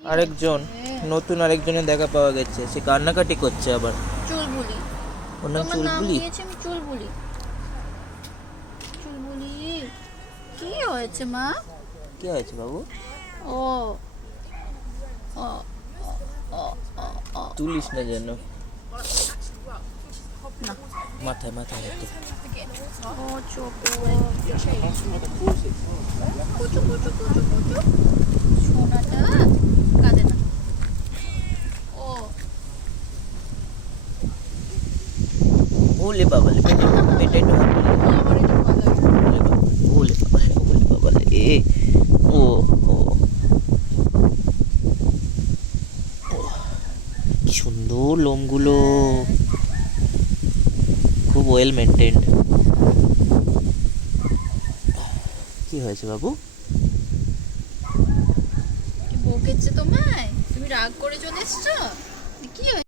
আরেকজন নতুন আরেকজনের দেখা পাওয়া গেছে, সে কান্নাকাটি করছে আবার। চুলবুলি। ওর নাম তোমার নাম চুলবুলি। দিয়েছি আমি চুলবুলি। চুলবুলি, কি হয়েছে মা? কি হয়েছে বাবু? ও ও ও ও ও তুলিস না যেন। না, মাথায় মাথায় হাতে। ও চোখ, কুচু কুচু কুচু কুচু, সোনাটা কাঁদে না। ও ওলে বাবা লে, পেটে একটু হাত দিলে। আমার এটা ভালো লাগে। ওলে বাবা, ওলে বাবা লে, ও ও কি সুন্দর লোমগুলো, খুব ওয়েল মেনটেন্ড। কি হয়েছে বাবু? কি বকেছে তোমায়? তুমি রাগ করে চলে এসছো? কি হয়েছে?